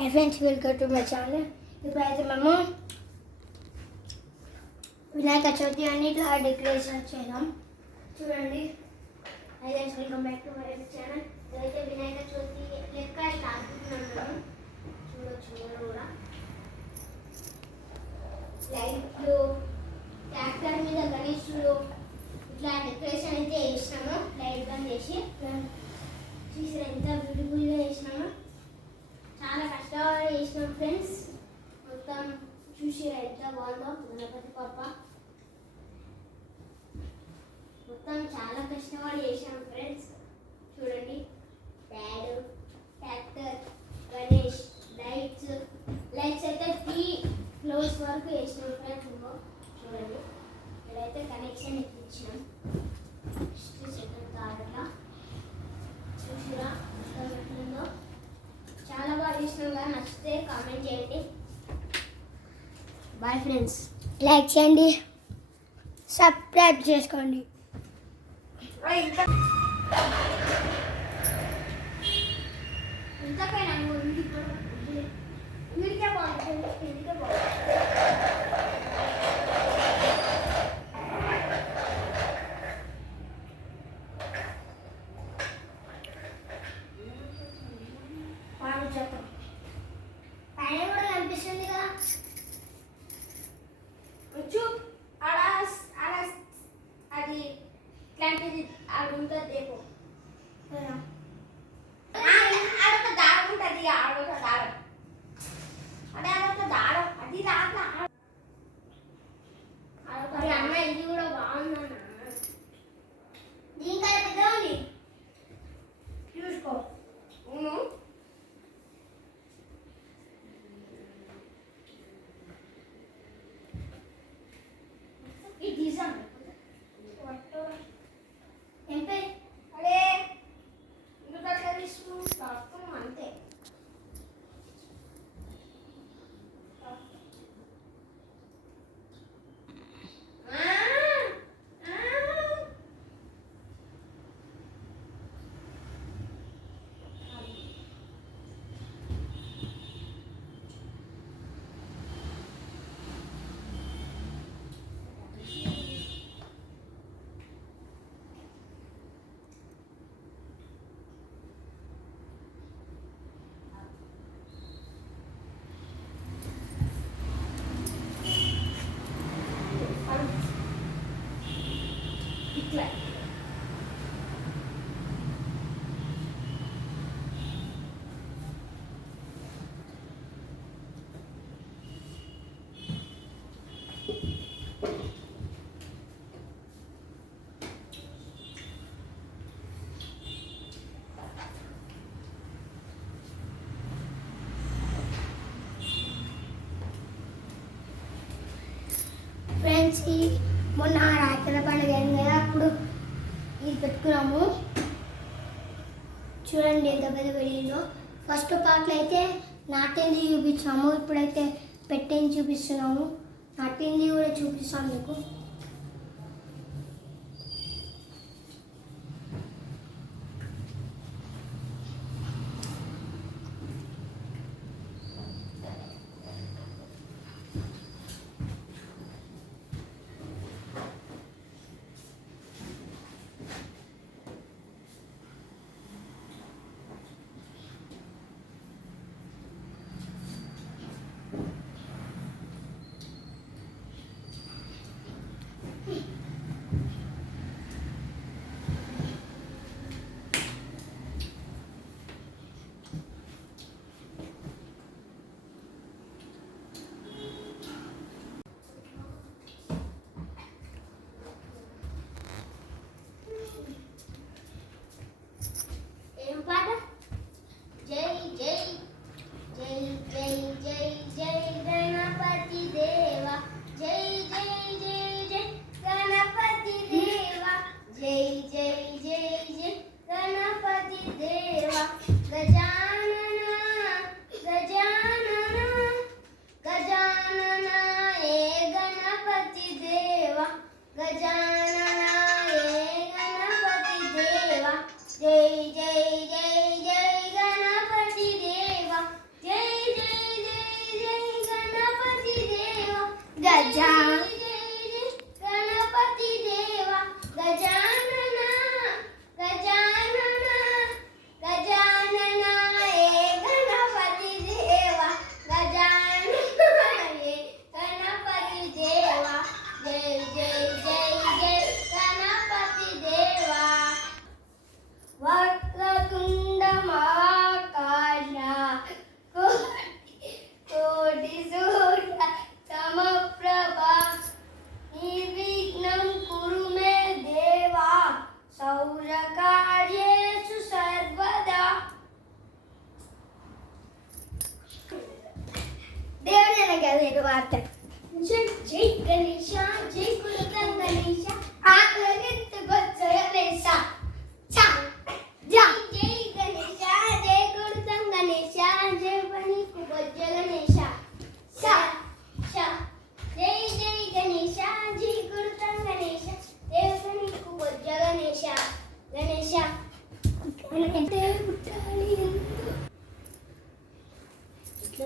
Hi friends, welcome to my channel. ఇప్పుడైతే మేము వినాయక చవితి అని ఇట్లా డెకరేషన్ చేద్దాం. చూడండి. Hi friends, welcome back to my channel. ఇదైతే వినాయక చవితి లెక్క ఇట్లా ఆడుతున్నాను. చూడొచ్చు మీరు కూడా. లైట్లు, ట్రాక్టర్ మీద గణేశుడు ఇట్లా డెకరేషన్ అయితే చేసినాము. లైట్ బంద్ చేసి చూసి ఎంత బ్యూటిఫుల్గా చేసినాము. చాలా కష్టపడి చేసినాం ఫ్రెండ్స్. మొత్తం చూసి ఎంత బాగుందో గణపతి పాప. మొత్తం చాలా కష్టపడి చేసినాం ఫ్రెండ్స్. చూడండి, డాడ్, ట్రాక్టర్, గణేష్, లైట్స్ అయితే 3 ఫ్లోర్స్ వరకు వేసినాం ఫ్రెండ్స్. చూడండి, ఇక్కడైతే కనెక్షన్ ఇచ్చినాం. సెకండ్ థర్డ్లా చూసిరా ఎట్లుందో. చాలా బాగా చేసినాం కదా. నచ్చితే కామెంట్ చేయండి. Bye friends. లైక్ చేయండి, సబ్స్క్రైబ్ చేసుకోండి. ఇంతకైనా ఇంటికే బాగుంటుంది. ఇంటికే బాగుంటుంది. పైన కూడా కనిపిస్తుంది కదా. వచ్చు అది ఇట్లాంటిది అది ఉంటుంది. రేపు ఆడొక దారం ఉంటుంది. ఆడొక దారం ఆడొక దారం అది దాంట్లో ఆడొక అన్న. ఇది కూడా బాగుందన్న. దీనికన్నా పెద్దగా ఉంది, చూసుకో. అవును, ఇది తీసాం. ఎంపే అడే ఎందుకు అట్లా తీసుకుంటాం అంతే. ఇట్లా ఫ్రెండ్స్, మొన్న రాత్రి పండుగ అయింది కదా, అప్పుడు ఇది పెట్టుకున్నాము. చూడండి ఎంత పెద్ద పెరిగిందో. ఫస్ట్ పార్ట్లో అయితే నాటింది చూపించాము. ఇప్పుడైతే పెట్టింది చూపిస్తున్నాము. నాటింది కూడా చూపిస్తాం మీకు.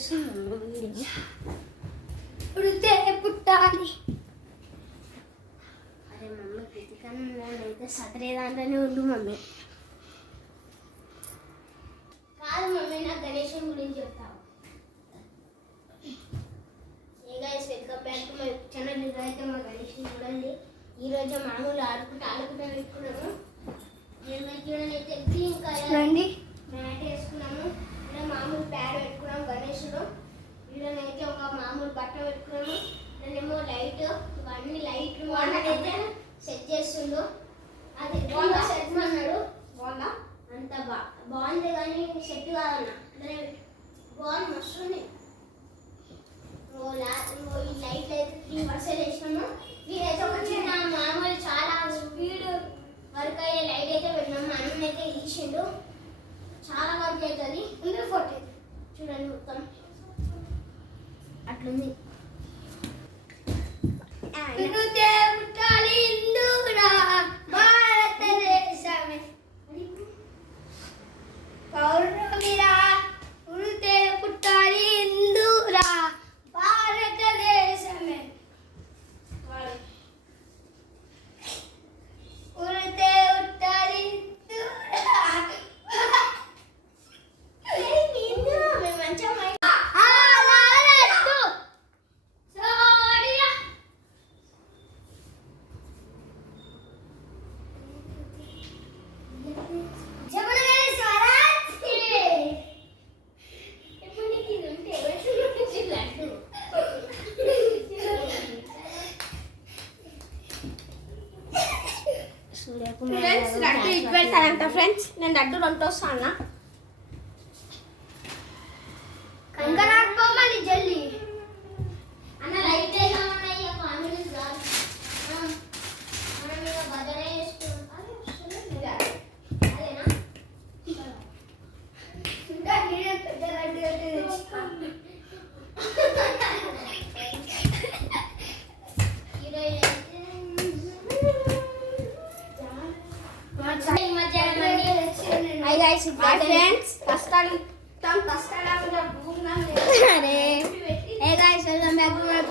చేస్తున్నాను వీడియో. పుడితే పుట్టాలి. అరే మమ్మీ కృతికన్నా అయితే సదరేదాంట్లోనే ఉండు మమ్మీ. కాదు మమ్మీ, నాకు గణేశం గురించి చెప్తావు. Hey guys, welcome back to my channel. ఇదైతే మా గణేశం చూడండి. ఈరోజు మామూలు ఆడుకుంటూ పెట్టుకున్నాము. మేము చూడండి అయితే గ్రీన్ కలర్ మ్యాట్ వేసుకున్నాము. ఇలా మామూలు ప్యాడ్ పెట్టుకున్నాము గణేశుడు. వీళ్ళనైతే ఒక మామూలు బట్ట పెట్టుకున్నాము. ఇలానేమో లైట్, ఇవన్నీ లైట్లు అయితే సెట్ చేస్తుండు. అది సెట్ అన్నాడు. బాగుందా? అంత బాగుంది కానీ సెట్ కాదన్న. బాగుంది, మస్తుంది. ఈ లైట్లు అయితే 3 వరుసలు వేసినాము. వీడైతే ఒక చిన్న మామూలు చాలా స్పీడ్ వర్క్ అయ్యే లైట్ అయితే పెట్టినాము. మా అన్న అయితే ఇచ్చిండు. చాలా వర్క్ అవుతుంది. ఇంకా ఫోటో చూడండి, మొత్తం అట్లుంది. పౌర్ణమిరా ఉడితే పుట్టాలి ఇందురా భారతదేశమే. ఉడితే పుట్టాలి లడ్డు ఇటు పెడతానంట ఫ్రెండ్స్. నేను లడ్డు 2 వస్తాను. కంగరాకోమని జల్లి అన్న లైట్ వేసామన్నాయి. కాన్ఫిడెన్స్ కాదు. మనం ఇక భజన చేసుకుంటాం. అదేనా ఇంకా నీడే పెద్ద లడ్డు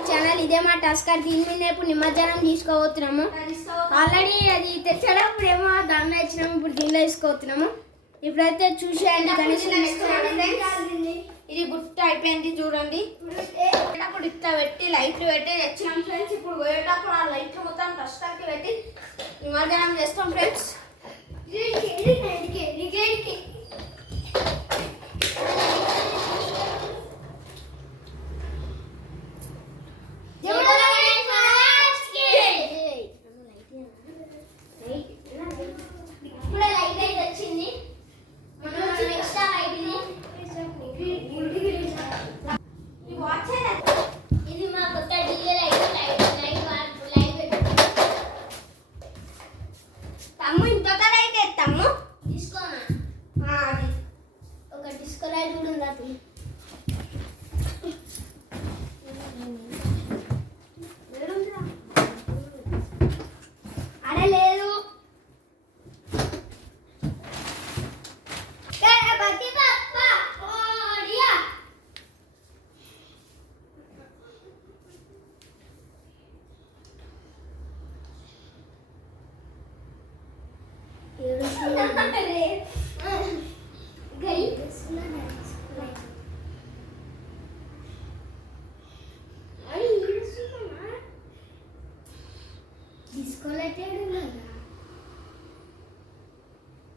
ఛానల్. ఇదే మా టస్కర్. దీని మీద ఇప్పుడు నిమజ్జనం తీసుకోబోతున్నాము. ఆల్రెడీ అది తెచ్చేటప్పుడు ఏమో దాన్ని ఇచ్చినాము. ఇప్పుడు దీనిలో తీసుకోబోతున్నాము. ఇప్పుడైతే చూసేయండి. ఇది గుట్ట అయిపోయింది చూడండి. ఇప్పుడు ఇట్లా పెట్టి లైట్లు పెట్టి తెచ్చినాం ఫ్రెండ్స్. ఇప్పుడు పోయేటప్పుడు ఆ లైట్లు మొత్తం టస్కర్కి పెట్టి నిమజ్జనం చేస్తాం ఫ్రెండ్స్.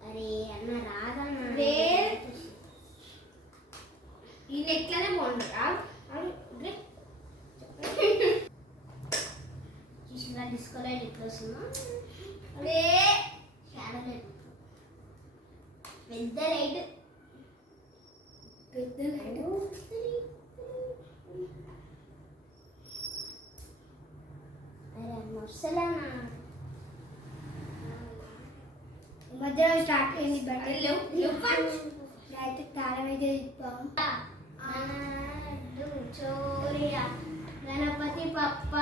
అరే అన్న రాదన్న ఈ నెట్లనే బాగుంటుందా? చూసినా డిస్కో లైట్ ఎట్లా వస్తుందా? అదే చాలా లైట్, పెద్ద లైట్, పెద్ద లైట్. అరే అన్న వస్తలేనా? మధ్యలో స్టార్ట్ అయింది. బట్టలు అయితే తాళం అయితే ఇస్తాం. చోరియా గణపతి పప్ప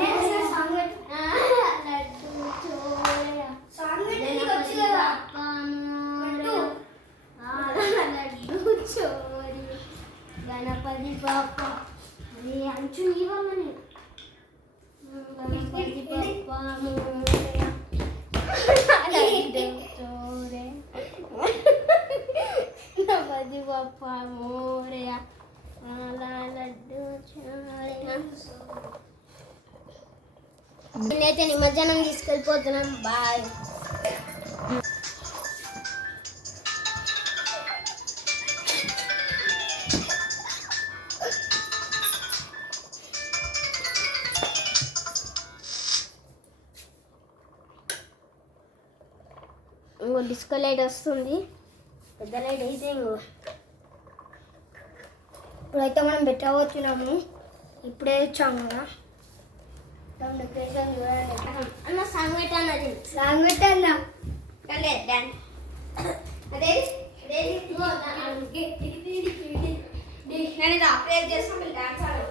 లడ్డు చోరియా లడ్డు చోరియా గణపతి బప్పా మోరియా మాలా లడ్డు చాలేనా. నేనైతే నిమజ్జనం తీసుకెళ్ళిపోతున్నాం. బాయ్. ఇంకో డిస్కో లైట్ వస్తుంది, పెద్ద లైట్ అయితే ఇంకో. ఇప్పుడైతే మనం పెట్టబోతున్నాము. ఇప్పుడే వచ్చాము కదా. డెకరేషన్ చూడండి. అన్న సాంగ్ పెట్టాను, సాంగ్ పెట్టాను. అదే అదే నేను ఇది అప్డేట్ చేస్తాను. మీరు డాన్స్ ఆడాలి.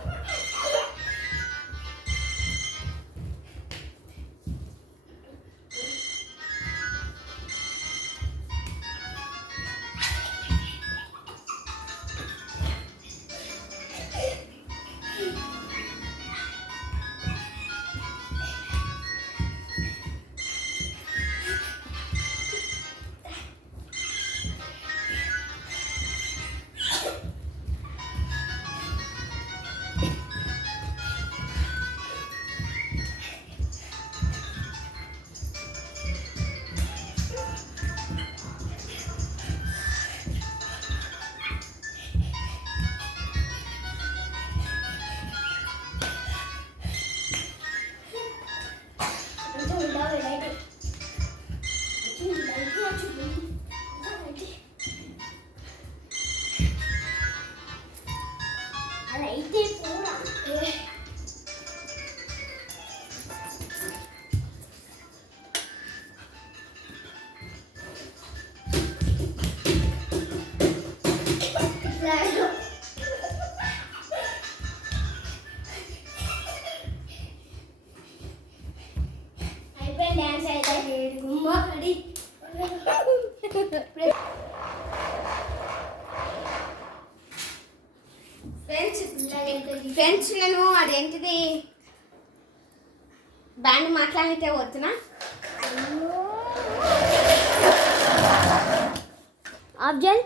అయితే కూడా అయిపోయింది డ్యాన్స్ అయితే గుమ్మ కడి. ఫ్రెండ్స్ నేను అదేంటిది బ్యాండ్ మాట్లాడితే పోతున్నా. ఆబ్జల్